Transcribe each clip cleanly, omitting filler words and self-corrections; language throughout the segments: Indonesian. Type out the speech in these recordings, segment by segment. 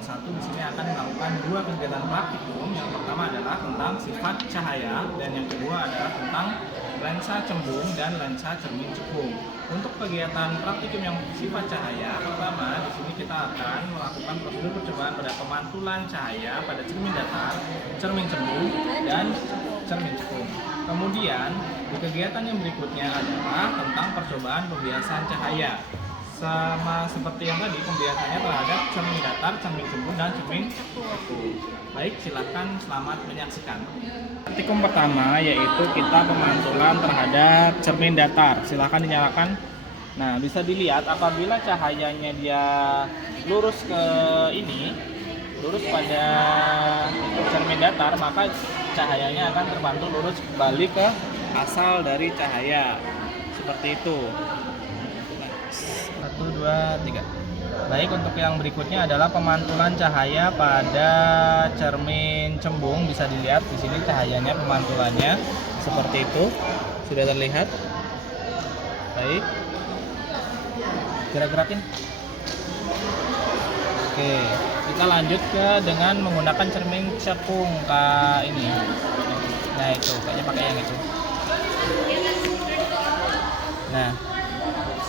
kelompok 1 di sini akan melakukan dua kegiatan praktikum. Yang pertama adalah tentang sifat cahaya dan yang kedua adalah tentang lensa cembung dan lensa cermin cekung. Untuk kegiatan praktikum yang sifat cahaya, pertama di sini kita akan melakukan prosedur percobaan pada pemantulan cahaya pada cermin datar, cermin cembung, dan cermin cekung. Kemudian di kegiatan yang berikutnya adalah tentang percobaan pembiasan cahaya. Sama seperti yang tadi, pembiasannya terhadap cermin datar, cermin cembung, dan cermin cekung. Baik, silahkan selamat menyaksikan. Praktikum pertama yaitu kita pemantulan terhadap cermin datar. Silahkan dinyalakan. Nah, bisa dilihat apabila cahayanya dia lurus ke ini, lurus pada cermin datar, maka cahayanya akan terpantul lurus kembali ke asal dari cahaya. Seperti itu. 1, 2, 3. Baik, untuk yang berikutnya adalah pemantulan cahaya pada cermin cembung. Bisa dilihat di sini cahayanya, pemantulannya seperti itu. Sudah terlihat? Baik. Gerak-gerakin. Oke, kita lanjut dengan menggunakan cermin cekung ini. Nah, itu kayaknya pakai yang itu. Nah,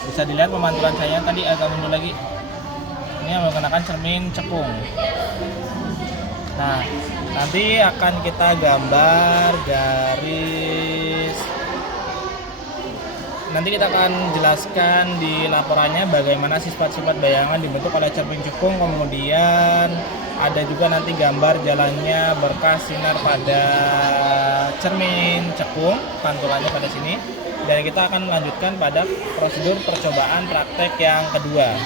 bisa dilihat pemantulan saya tadi agak mundur lagi. Ini menggunakan cermin cekung. Nah, nanti akan kita gambar garis. Nanti kita akan jelaskan di laporannya bagaimana sifat-sifat bayangan dibentuk oleh cermin cekung. Kemudian ada juga nanti gambar jalannya berkas sinar pada cermin cekung, pantulannya pada sini. Dan kita akan melanjutkan pada prosedur percobaan praktek yang kedua.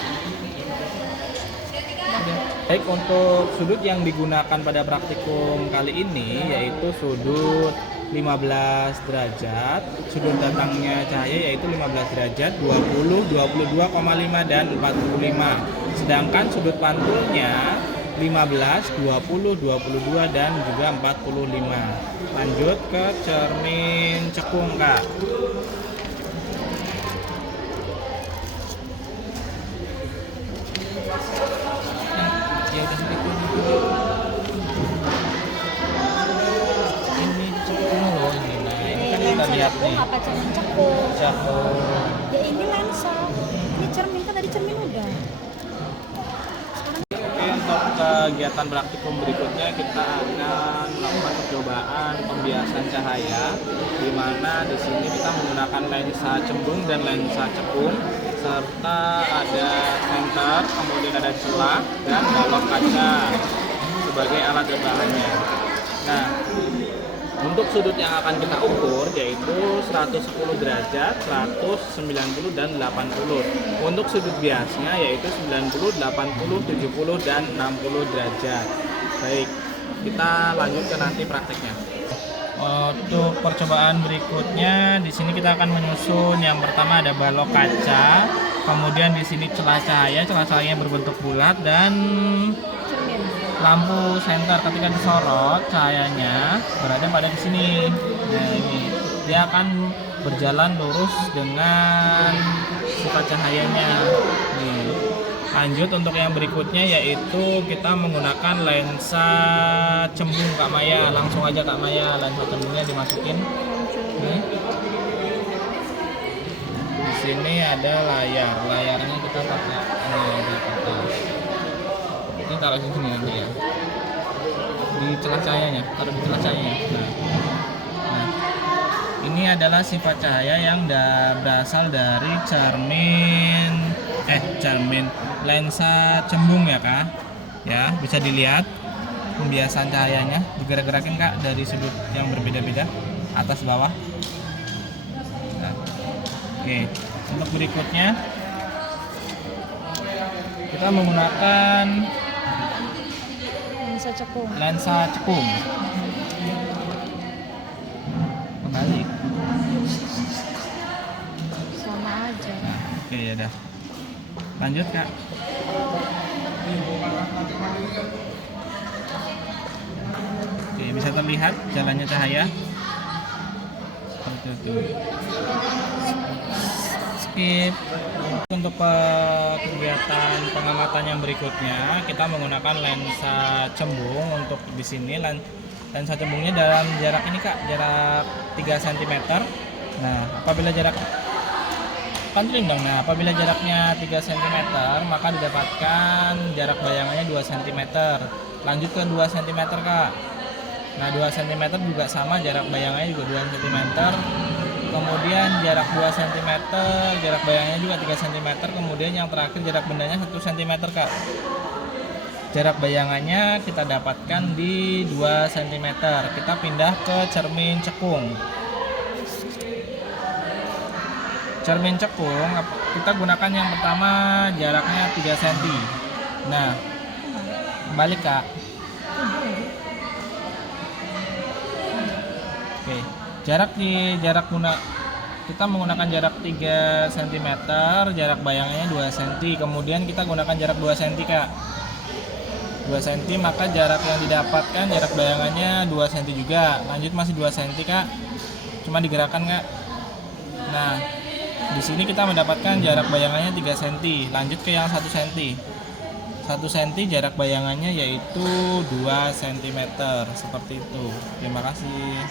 Baik, untuk sudut yang digunakan pada praktikum kali ini yaitu sudut 15 derajat. Sudut datangnya cahaya yaitu 15 derajat, 20, 22,5 dan 45. Sedangkan sudut pantulnya 15, 20, 22 dan juga 45. Lanjut ke cermin cekung, Kak. Ya udah segitu. Ini cekung loh ini. Nah, ini kan kita lihat nih. Apa cermin cekung? Cekung. Ya ini lensa. Ini cermin kan tadi cermin udah. Untuk kegiatan praktikum berikutnya kita akan melakukan percobaan pembiasan cahaya, di mana di sini kita menggunakan lensa cembung dan lensa cekung, serta ada senter, kemudian ada celah dan balok kaca sebagai alat rebahannya. Nah, untuk sudut yang akan kita ukur yaitu 110 derajat, 190 dan 80. Untuk sudut biasnya yaitu 90, 80, 70 dan 60 derajat. Baik, kita lanjut ke nanti prakteknya. Untuk percobaan berikutnya di sini kita akan menyusun yang pertama ada balok kaca, kemudian di sini celah cahayanya berbentuk bulat dan lampu senter ketika disorot cahayanya berada pada di sini. Nah, ini dia akan berjalan lurus dengan sifat cahayanya. Nih. Lanjut untuk yang berikutnya yaitu kita menggunakan lensa cembung, Kak Maya. Langsung aja Kak Maya, lensa cembungnya dimasukin. Nih. Di sini ada layarnya kita pakai ini di atas. Ini taruh di sini nanti ya, di celah cahayanya, taruh di celah cahayanya. Nah, ini adalah sifat cahaya yang berasal dari cermin lensa cembung ya, Kak. Ya, bisa dilihat pembiasan cahayanya, digerak-gerakin Kak dari sudut yang berbeda-beda, atas bawah. Nah, oke, untuk berikutnya kita menggunakan lensa cekung. Kebalik. Sama aja. Nah, oke ya dah. Lanjut Kak. Oke, bisa terlihat jalannya cahaya. Seperti itu. Skip. Untuk kegiatan kegiatan pengamatan yang berikutnya, kita menggunakan lensa cembung untuk di sini. Lensa cembungnya dalam jarak ini Kak, jarak 3 cm. Nah, apabila apabila jaraknya 3 cm, maka didapatkan jarak bayangannya 2 cm. Lanjut ke 2 cm Kak. Nah, 2 cm juga sama, jarak bayangannya juga 2 cm. Kemudian jarak 2 cm, jarak bayangannya juga 3 cm. Kemudian yang terakhir jarak bendanya 1 cm Kak. Jarak bayangannya kita dapatkan di 2 cm. Kita pindah ke cermin cekung. Cermin cekung kita gunakan yang pertama jaraknya 3 cm. Nah, balik Kak. Oke, kita menggunakan jarak 3 cm, jarak bayangannya 2 cm. Kemudian kita gunakan jarak 2 cm Kak. 2 cm, maka jarak yang didapatkan jarak bayangannya 2 cm juga. Lanjut masih 2 cm Kak. Cuma digerakkan Kak. Nah, di sini kita mendapatkan jarak bayangannya 3 cm. Lanjut ke yang 1 cm. 1 cm jarak bayangannya yaitu 2 cm. Seperti itu. Terima kasih.